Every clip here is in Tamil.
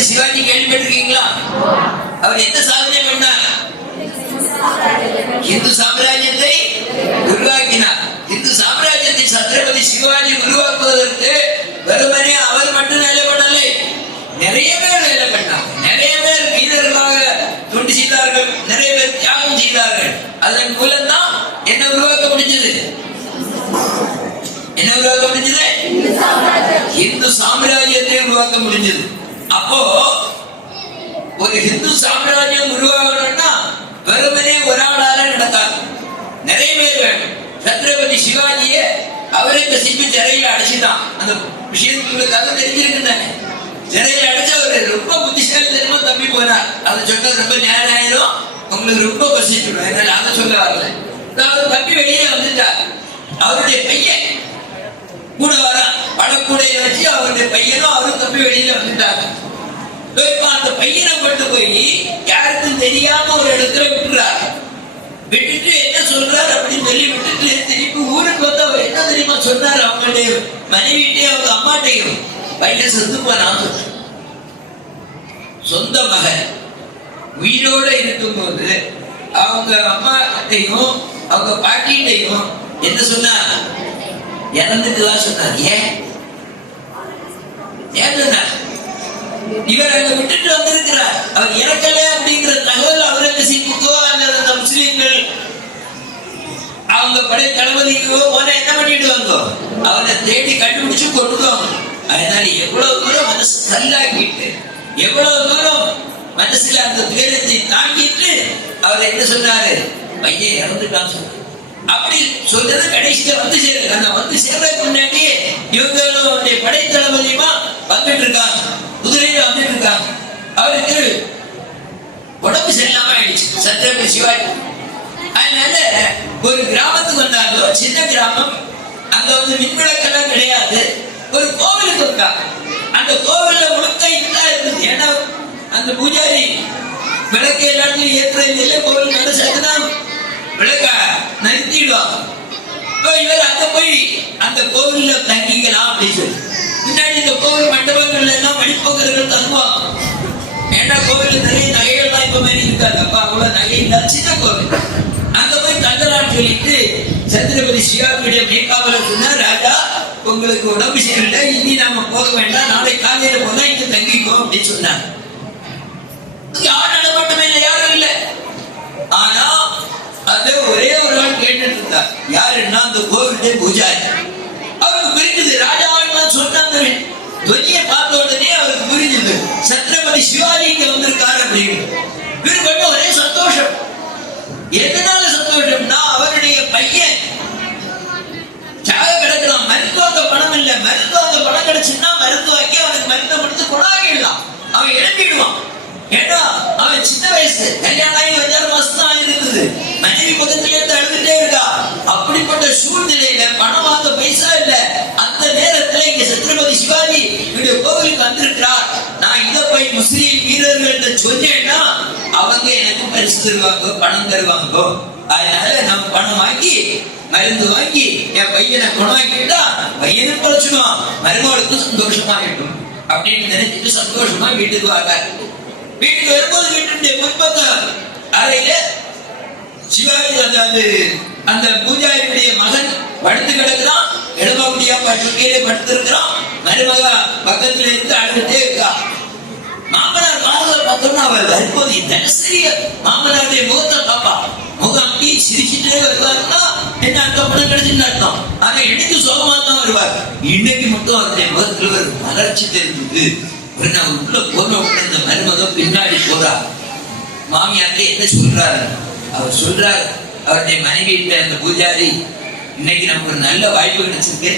சத்ரபதி சிவாஜி கேள்விப்பட்டிருக்கீங்களா? அவர் எந்த சாதனை பண்ணார்? இந்து சாம்ராஜ்யத்தை உருவாக்கினார். இந்து சாம்ராஜ்யத்தை சத்ரபதி சிவாஜி உருவாக்குவதற்கு வெறுமனே அவர் மட்டும் வேலை பண்ணலை, நிறைய பேர் வேலை பண்ணார். நிறைய பேர் வீரர்களாக தொண்டு செய்தார்கள், நிறைய பேர் தியாகம் செய்தார்கள். அதன் மூலம்தான் என்ன உருவாக்க முடிஞ்சது? என்ன உருவாக்க முடிஞ்சது? இந்து சாம்ராஜ்யத்தை உருவாக்க முடிஞ்சது. அப்போ ஒரு இந்து சாம்ராஜ்யம் உருவாகணும்னா வெறுமனே ஒரு ஆளால நடக்காது, நிறைய பேர் வேணும். சத்ரபதி சிவாஜிய அவருக்கு சிப்பி சிறையில் அடைச்சுதான். அந்த விஷயத்துக்காக தெரிஞ்சிருக்குதானே. சிறையில் அடைச்ச அவர் ரொம்ப புத்திசாலி தெரியுமா தப்பி போனார். அதை சொன்னா ரொம்ப நேரம் ஆயிடும், உங்களுக்கு ரொம்ப பசிச்சுடும். என்னால அதை சொல்ல வரல. அவர் தப்பி வெளியே வந்துட்டார். அவருடைய பையன் கூட வர பழக்கூடைய வச்சு அவருடைய பையனும் அவரும் தப்பி வெளியில வந்துட்டாங்க. அந்த பையனை கொண்டு போய் யாருக்கும் தெரியாம ஒரு இடத்துல விட்டுறாரு. விட்டுட்டு என்ன சொல்றாரு அப்படின்னு சொல்லி விட்டுட்டு திருப்பி ஊருக்கு வந்து அவர் என்ன தெரியுமா சொன்னார்? அவங்களுடைய மனைவிட்டையும் அவங்க அம்மாட்டையும் பையன் செத்து போனான். சொந்த மகன் உயிரோட இருக்கும்போது அவங்க அம்மாட்டையும் அவங்க பாட்டிட்டையும் என்ன சொன்னார்? இறந்துட்டுதான் சொன்னார். ஏன் சொன்னார்? இவர் அங்க விட்டுட்டு வந்திருக்கிறார். அவர் இறக்கல அப்படிங்கிற தகவல் அவுரங்கசீப்புக்கோ அல்லது அந்த முஸ்லீம்கள் அவங்க படை தளபதிக்கோ போன என்ன பண்ணிடுவாங்க? அவரை தேடி கண்டுபிடிச்சு கொண்டுவாங்க. அதனால எவ்வளவு தூரம் மனசு கல்லாக்கிட்டு, எவ்வளவு தூரம் மனசுல அந்த துயரத்தை தாங்கிட்டு அவர் என்ன சொன்னாரு? பையன் இறந்துட்டான்னு சொன்னார். அப்படி சொல்றது கடைசியில வந்து சேருது. அந்த வந்து சேர்றதுக்கு முன்னாடியே இவங்களுடைய படை தளபதியுமா வந்துட்டு இருக்காங்க, குதிரையில வந்துட்டு இருக்காங்க. அவருக்கு உடம்பு சரியில்லாம ஆயிடுச்சு சத்ரபதி சிவாஜி. அதனால ஒரு கிராமத்துக்கு வந்தாங்க, சின்ன கிராமம். அங்க வந்து மின்விளக்கெல்லாம் கிடையாது. ஒரு கோவிலுக்கு வந்தாங்க. அந்த கோவில்ல முழுக்க இதா இருந்தது. ஏன்னா அந்த பூஜாரி விளக்கு எல்லாத்தையும் ஏற்றுறது இல்லை. கோவில் நல்ல சத்துதான் விளக்க நிறுத்திடுவாங்க. இவர் அங்க போய் அந்த கோவில்ல தங்கிக்கலாம் அப்படின்னு சொல்லி முன்னாடி இந்த கோவில் மண்டபங்கள்ல எல்லாம் வழிபோக்கர்கள் தங்குவாங்க. ஏன்னா கோவில் நிறைய நகைகள்லாம் இப்ப மாதிரி இருக்காது. அப்ப அவ்வளவு நகை இல்லாத சின்ன கோவில். அங்க போய் தங்கலான்னு சொல்லிட்டு சத்ரபதி சிவாஜியுடைய மேற்காவலர் சொன்னார், ராஜா உங்களுக்கு உடம்பு சரியில்லை, இனி நாம போக வேண்டாம், நாளை காலையில போனா இங்க தங்கிக்கோ அப்படின்னு சொன்னார். யார் நடமாட்டமே இல்லை, யாரும் இல்லை. ஆனா அது ஒரே ஒரு ஆள் கேட்டுட்டு இருந்தார். யாருன்னா அந்த கோவிலுடைய பூஜாரி. அவருக்கு புரிஞ்சது ராஜாவான் சொன்னாங்க. துவனியை பார்த்த உடனே அவருக்கு புரிஞ்சது சத்ரபதி சிவாஜி இங்க வந்திருக்காரு அப்படின்னு. இவருக்கு ஒரே சந்தோஷம். எதனால சந்தோஷம்னா அவருடைய பையன் சாக கிடக்கலாம், மருத்துவ பணம் இல்லை. மருத்துவ பணம் கிடைச்சுன்னா மருந்து வாங்கி அவனுக்கு மருத்துவம் கொடுத்து கொண்டாடிடலாம், அவன் இழப்பிடுவான். ஏன்னா அவன் சின்ன வயசு, கல்யாணம் ஆகி 5 மாசம் தான் இருக்குது. மனைவி பக்கத்துல இருந்து அழுதுட்டே இருக்கா. அப்படிப்பட்ட சூழ்நிலையில பணம் வாங்க பைசா இல்ல. அந்த நேரத்துல இங்க சத்ரபதி சிவாஜி என்னுடைய கோவிலுக்கு வந்திருக்கிறார். நான் இதை போய் முஸ்லீம் வீரர்கள் சொன்னேன்னா அவங்க எனக்கு பரிசு தருவாங்க, பணம் தருவாங்க. அதனால நம்ம பணம் வாங்கி மருந்து வாங்கி என் பையனை குணமாக்கிட்டா பையனும் பழச்சுடுவான், மருமகளுக்கும் சந்தோஷமா இருக்கும் அப்படின்னு நினைச்சிட்டு சந்தோஷமா வீட்டுக்கு வாங்க. வீட்டுக்கு வரும்போது வீட்டுடைய முன்பக்கம் அறையில சிவாஜி அந்த பூஜாரியுடைய மகன் படுத்து கிடக்குறான். எழுத முடியாம கீழே படுத்து இருக்கிறான். மருமக பக்கத்துல இருந்து அழுதுட்டே இருக்கா. மாமனார் மாமனார் பார்த்தோம்னா அவர் வரும்போது தினசரி மாமனாருடைய முகத்தை பாப்பா. முகம் அப்படி சிரிச்சுட்டே வருவாருன்னா என்ன அர்த்தம்? பணம் கிடைச்சுன்னு அர்த்தம். ஆனா இன்னைக்கு சோகமா தான் வருவார். இன்னைக்கு மட்டும் அவருடைய முகத்துல ஒரு வளர்ச்சி தெரிஞ்சது. உள்ள போன இந்த மருமக பின்னாடி போறா. மாமியார்ட்ட என்ன சொல்றாரு? அவர் சொல்றாரு அவருடைய மனைவி அந்த பூஜாரி, இன்னைக்கு நமக்கு ஒரு நல்ல வாய்ப்பு கிடைச்சிருக்கு.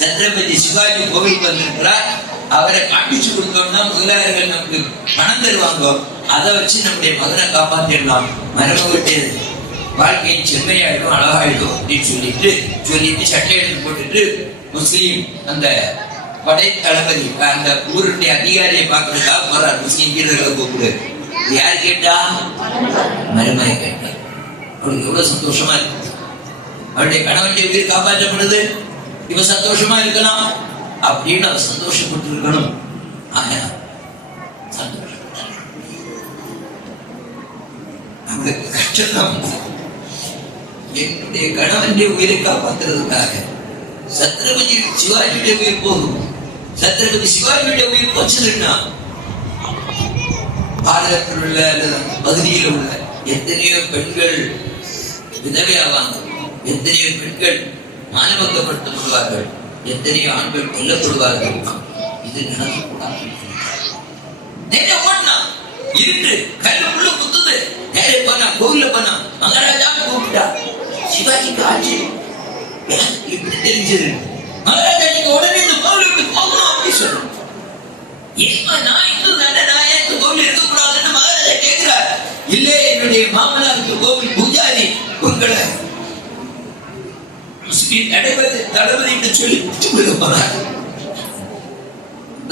சத்ரபதி சிவாஜி கோவிலுக்கு வந்திருக்கிறார். அவரை காட்டிச்சு கொடுத்தோம்னா முதலாளர்கள் நமக்கு பணம் தருவாங்க. அதை வச்சு நம்முடைய மகனை காப்பாற்றிடலாம், மருமகிட்ட வாழ்க்கையின் செம்மையாயிடும், அழகாயிடும் அப்படின்னு சொல்லிட்டு சட்டை எடுத்து போட்டுட்டு முஸ்லீம் அந்த படை தளபதி அந்த ஊருடைய அதிகாரியை பார்க்கறதுக்காக போறார். முஸ்லீம் வீரர்களை கூப்பிடு. யார் கேட்டா? மருமகை கேட்டார். அவருக்கு எவ்வளவு சந்தோஷமா இருக்கு. அவருடைய கணவனுடைய உயிர் காப்பாற்றப்படுது, இவ சந்தோஷமா இருக்கலாம் அப்படின்னு அவர் சந்தோஷப்பட்டு இருக்கணும். ஆனா என்னுடைய கணவனுடைய உயிரை காப்பாற்றுறதுக்காக சத்ரபதி சிவாஜியுடைய உயிர் போகும். சத்ரபதி சிவாஜியுடைய உயிர் போச்சுன்னா பாரதத்தில் உள்ள பகுதியில் உள்ள எத்தனையோ பெண்கள் விதவையாவாங்க, எத்தனையோ பெண்கள் மானபங்கப்படுத்தப்படுவார்கள், எத்தனையோ ஆண்கள் கொல்லப்படுவார்கள். இது நடக்கக்கூடாது. ஓடனா இருந்து கல்லுக்குள்ள குத்துது. நேரே போனா கோவில்ல போனா மகாராஜா கூப்பிட்டா. சிவாஜிக்கு ஆட்சி இப்படி தெரிஞ்சது. மகாராஜா நீங்க உடனே இந்த கோவில் விட்டு போகணும் அப்படி சொல்லணும். ஏமா நான் இன்னும் தானே, நான் ஏன் இந்த கோவில் இருக்கக்கூடாதுன்னு மகாராஜா கேட்கிறார். இல்ல என்னுடைய மாமனாருக்கு கோவில் பூஜாரி உங்களை முஸ்லிம் தளபதி என்று சொல்லி போனார்.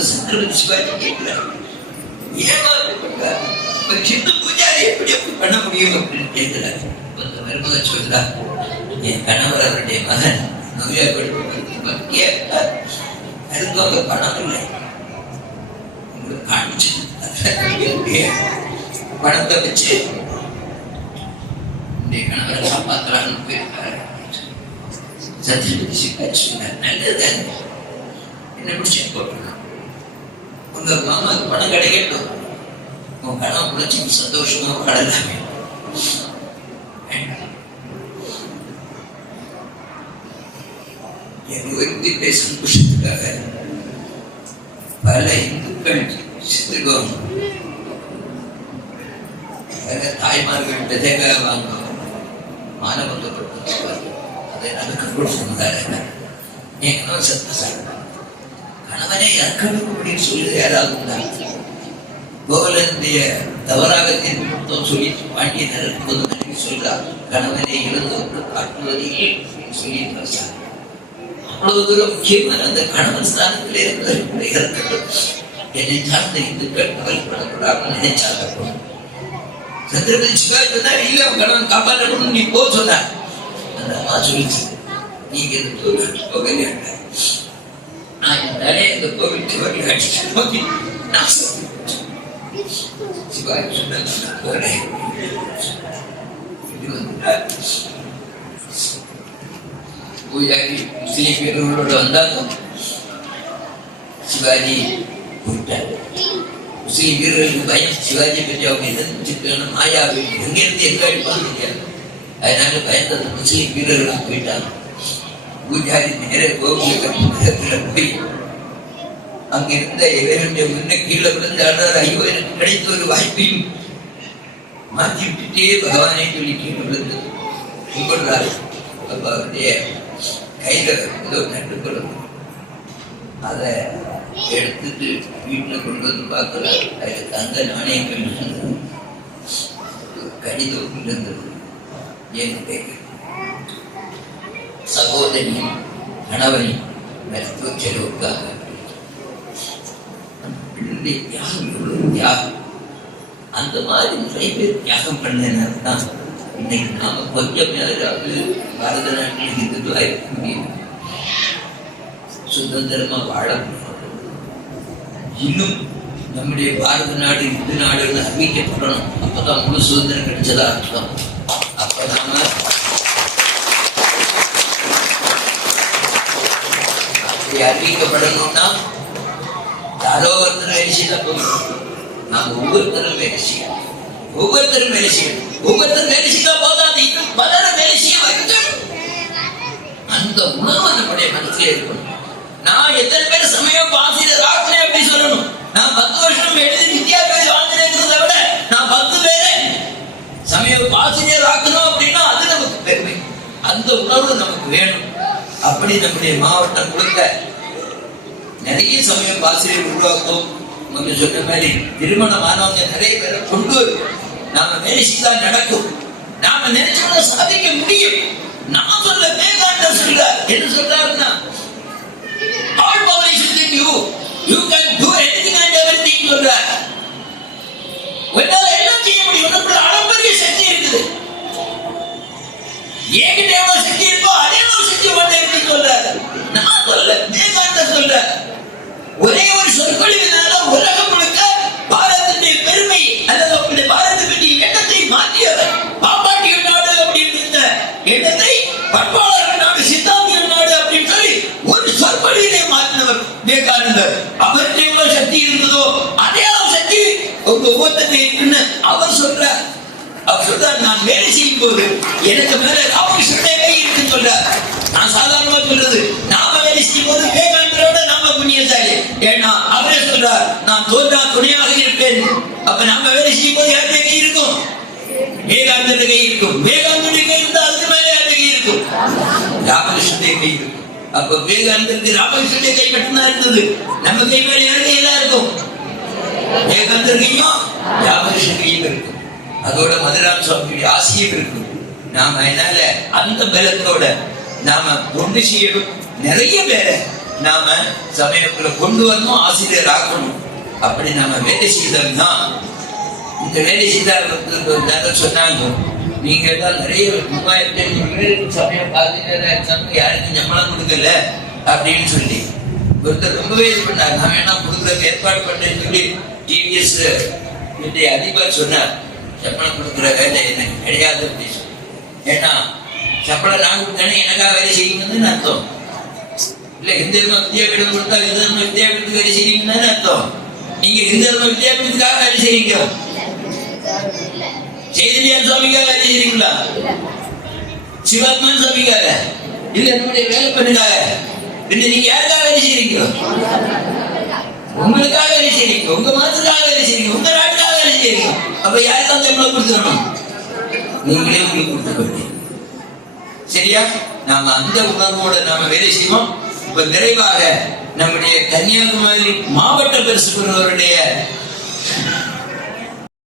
சத்ரபதி சிவாஜி கேட்கிறார், ஹிந்து பூஜாரி எப்படி பண்ண முடியும் அப்படின்னு கேட்கிறார். மருமக சொல்றார், என் கணவர் அவருடைய மகன் நோயாளிப்படுத்த பணம் இல்லை, உங்களுக்கு காமிச்சு பணத்தை வச்சு கணவரை காப்பாற்றலான்னு போயிருக்காரு. சத்ரபதி சிவாஜி சொன்னார், நல்லது என்ன பிடிச்சி போட்டுருக்கான். உங்க மாமாவுக்கு பணம் கிடைக்கட்டும், உன் கணவன் பிடிச்சி சந்தோஷமா வாழலாமே. என் சந்தோஷத்துக்காக பல இந்துக்கள் சித்திரம் தாய்மார்கள் விதைக்காக வாங்குவாங்க, மானபங்கப்படுத்துவார்கள். அதை நடக்க சொன்னதாக என் கணவன் சத்த சாப்பிட்டாங்க. கணவனை இறக்கணும் அப்படின்னு சொல்லி யாராவது இருந்தாங்க. கோவலனுடைய தவறாக தீர்ப்பிட்டோம் சொல்லி பாண்டியனர் பொது மனைவி சொல்றார், கணவனை இழந்தோன்று காட்டுவதில் சொல்லி அவ்வளவு தூரம் முக்கியமான அந்த கணவன் ஸ்தானத்திலே இருந்தவர்களை இறக்கட்டும். என்னை சார்ந்த இந்துக்கள் கவலைப்படக்கூடாது நினைச்சாங்க. சத்ரபதி சிவாஜி சொன்னார், இல்ல உன் கணவன் காப்பாற்றணும் நீ போ சொன்னார். அந்த அம்மா சொல்லிச்சு, நீங்க இந்த கோவில் போகலையா? நான் இருந்தாலே இந்த கோவில் சிவாஜி அடிச்சு நோக்கி சிவாஜி சொன்ன பூஜாரி முஸ்லீம் வீரர்களோட வந்தாலும் சிவாஜி போயிட்டார். முஸ்லீம் வீரர்களுக்கு பயம், சிவாஜி பற்றி அவங்க எதிர்த்து மாயாவை எங்கிருந்து எங்க அடிப்பான்னு தெரியாது. அதனால பயந்தது முஸ்லீம் வீரர்களுக்கு போயிட்டாங்க. பூஜாரி நேர கோவில போய் அங்கிருந்த இறைவனுடைய முன்ன கீழே விழுந்து ஆனார். ஐயோ எனக்கு கிடைத்த ஒரு வாய்ப்பையும் மாற்றி விட்டுட்டே பகவானை சொல்லி கீழே விழுந்து கும்பிடுறாரு. அவருடைய கையில ஏதோ நட்டுக்கொள்ளும், அதை எடுத்துட்டு வீட்டுல கொண்டு வந்து பார்க்கிறார். அதுல தங்க நாணயங்கள் இருந்தது, கடிதம் இருந்தது. என்னுடைய சகோதரியும் கணவனின் மருத்துவ செலவுக்காக தியாகம், அந்த மாதிரி நிறைய பேர் தியாகம் பண்ணதுனால தான் இன்னைக்கு நாம கொஞ்சம் மேலாவது பாரத நாட்டில் இந்துவா இருக்க முடியும், சுதந்திரமா வாழ முடியும். இன்னும் நம்முடைய பாரத நாடு இந்து நாடுகள் அறிவிக்கப்படணும். அப்பதான் முழு சுதந்திரம் கிடைச்சதா அர்த்தம். அப்ப நாம அறிவிக்கப்படணும்னா யாரோ ஒருத்தர் வேலை செய்ய போகணும். நாம ஒவ்வொருத்தரும் வேலை செய்யணும், ஒவ்வொருத்தரும் வேலை செய்யணும். ஒவ்வொருத்தரும் வேலை செய்ய போதாது, இன்னும் பலரும் வேலை செய்ய வைக்கணும். அந்த உணர்வு நம்முடைய மனசிலே இருக்கணும். நான் எத்தனை பேர் சமயம் ஆசிரியர் ஆக்கினேன் அப்படி சொல்லணும். நான் 10 வருஷம் எழுதி வித்தியாசம் வாங்கினேங்கிறத விட நான் 10 பேரை சமயம் ஆசிரியர் ஆக்கணும் அப்படின்னா அது நமக்கு பெருமை. அந்த உணர்வு நமக்கு வேணும். அப்படி நம்முடைய மாவட்டம் கொடுக்க நிறைய சமயம் ஆசிரியர் உருவாக்கும். சொன்ன மாதிரி திருமணமானவங்க நிறைய பேரை கொண்டு வரும். நாம வேலை செய்தால் நடக்கும். நாம நினைச்சோம்னா சாதிக்க முடியும். நான் சொல்ல விவேகானந்தர் சொல்றார், என்ன சொல்றாருன்னா, all power is within you, you can do anything and everything சொல்றார். உன்னால எல்லாம் செய்ய முடியும். உனக்குள்ள அளப்பரிய சக்தி இருக்குது. ஏகிட்ட எவ்வளவு சக்தி இருக்கோ அதே ஒரு சக்தி மட்டும் இருக்கு சொல்றாரு. நான் சொல்ல விவேகானந்தர் சொல்றார். ஒரே ஒரு சொற்கொழிவினால உலகம் முழுக்க பாரதத்தின் பெருமை அல்லது பாரதத்தை பற்றி எண்ணத்தை மாற்றியவர் பாப்பாட்டி உங்க ஒவ்வொருத்தருக்கு இருக்குன்னு அவர் சொல்றார். அவர் சொல்றார், நான் வேலை செய்யும் போது எனக்கு மேல ராமகிருஷ்ணனுடைய கை இருக்குன்னு சொல்றார். நான் சாதாரணமா சொல்றது, நாம வேலை செய்யும் போது விவேகானந்தரோட நாம புண்ணியசாலி. ஏன்னா அவரே சொல்றார், நான் தோன்றா துணையாக இருப்பேன். அப்ப நாம வேலை செய்யும் போது யாருடைய கை இருக்கும்? விவேகானந்தருடைய கை இருக்கும். விவேகானந்தருடைய கை இருந்தா அதுக்கு மேல யாருடைய கை இருக்கும்? ராமகிருஷ்ணனுடைய கை இருக்கும். அப்ப விவேகானந்தருக்கு ராமகிருஷ்ணனுடைய கை மட்டும்தான் இருந்தது. நம்ம கை மேல யார் கையெல்லாம் இருக்கும்? விவேகானந்தர் கையும் ராமகிருஷ்ணன் கையும் இருக்கும். அதோட மதுராம் சுவாமியுடைய ஆசையும் இருக்கும். நாம என்னால அந்த பலத்தோட நாம கொண்டு செய்யணும். நிறைய பேரை நாம சமயத்துல கொண்டு வரணும், ஆசிரியர் ஆக்கணும். அப்படி நாம வேலை செய்தோம்னா, இந்த வேலை செய்தால் சொன்னாங்க, நீங்க தான் நிறைய 3500 பேருக்கு சமயம் ஆசிரியர் யாருக்கும் சம்பளம் கொடுக்கல அப்படின்னு சொல்லி ஒருத்தர் ரொம்பவே இது பண்ணார். நான் வேணா கொடுக்குறதுக்கு ஏற்பாடு பண்றேன்னு சொல்லி டிவிஎஸ் அதிபர் சொன்னார், சம்பளம் கொடுக்குற வேலை எனக்கு கிடையாது அப்படின்னு சொல்லி. ஏன்னா சம்பளம் நான் கொடுத்தேன்னு எனக்காக வேலை செய்யுங்கன்னு அர்த்தம் இல்ல. இந்து தர்ம வித்யாபீடம் கொடுத்தா இந்து தர்ம வித்யாபீடத்துக்கு வேலை செய்யுங்கன்னு அர்த்தம். நீங்க இந்து தர்ம வித்யாபீடத்துக்காக வேலை செய்றீங்க, சைதன்யான் சுவாமிக்காக வேலை செய்றீங்களா? சிவாத்மன் சுவாமிக்காக இல்ல, நம்முடைய வேலை பண்ணுக்காக. நீங்க யாருக்காக வேலை செய்றீங்க? உங்களுக்காக வேலை செய்றீங்க, உங்க மதத்துக்காக வேலை செய்றீங்க, உங்க நாட்டுக்காக வேலை செய்றீங்க. அப்ப யாருக்காக சம்பளம் கொடுத்துடணும்? நீங்களே உங்களுக்கு கொடுத்துக்க. சரியா? நாம அந்த உணர்வோட நாம வேலை செய்வோம். இப்ப நிறைவாக நம்முடைய கன்னியாகுமரி மாவட்ட பரிசு பெறுவருடைய